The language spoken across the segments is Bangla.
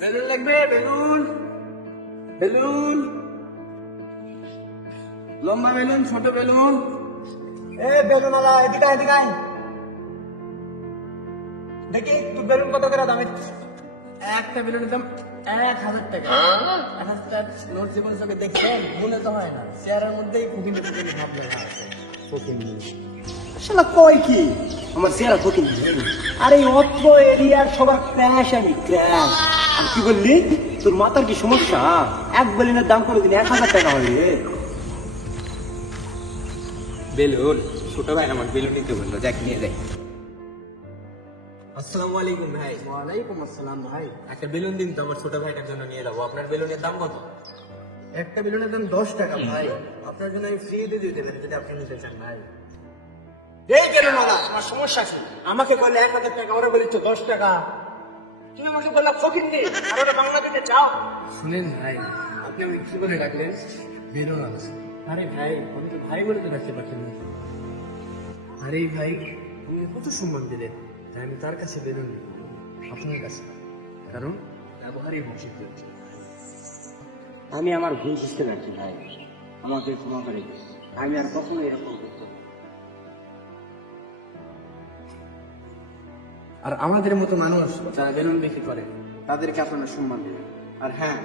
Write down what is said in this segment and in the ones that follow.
বেলুন লাগবে, বেলুন বেলুন, লম্বা বেলুন, ছোট বেলুন। এ বেলুন আলা, এদিকে আয়, এদিকে আয়। দেখি তুই বেলুন কত করে দামে? একটা বেলুনের দাম 1000 টাকা। 1000 টাকার নোট জীবন চোখে দেখছেন, মনে তো হয় না। চেয়ারের মধ্যেই কুকিং ভাব লেখা আছে। শালা কয় কি আমার চেহারা ফকিং? আরে অত এরিয়ার সবার ক্র্যাশ, আমি ক্র্যাশ। আর কি বললি, তোর মাথার কি সমস্যা? এক বেলুনের দাম করে দিন 1000 টাকা হবে। বেলুন, ছোট ভাই আমার বেলুন নিতে বললো, যাক নিয়ে যাই। আসসালামু আলাইকুম ভাই। ওয়ালাইকুম আসসালাম ভাই। একটা বেলুন দিন তো, আমার ছোট ভাইটার জন্য নিয়ে যাবো। আপনার বেলুনের দাম কত? একটা বেলুনের দাম 10 টাকা ভাই। আপনার জন্য আমি ফ্রি দিয়ে দিতে পারি যদি আপনি নিতে চান ভাই। এই বেলুনওয়ালা, আমার সমস্যা আছে। আমাকে বলে 1000 টাকা, ওরা বলিস 10 টাকা। তুমি আমাকে বললা ফকির নে, আর ওরা বাংলাদেশে যাও। শুনেন ভাই, আপনি আমাকে কি বলে ডাকলেন? বেলুন আছে। আরে ভাই, আমি তো ভাই বলে তো ডাকতে পারছেন না। আরে ভাই, আপনি কত সম্মান দিলেন, তাই আমি তার কাছে বেলুন নিব, আপনার কাছে না। কারণ ব্যবহারই মসজিদ হচ্ছে। আমি আমার ভুল বুঝতে পারছি ভাই, আমাকে ক্ষমা করে দিন। আমি আর কখনো এরকম করতে না। আর আমাদের মতো মানুষ যারা বেলুন বিক্রি করে, তাদেরকে আপনারা সম্মান দেবেন। আর হ্যাঁ,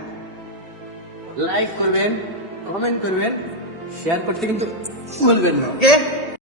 লাইক করবেন, কমেন্ট করবেন, শেয়ার করতে কিন্তু ভুলবেন না।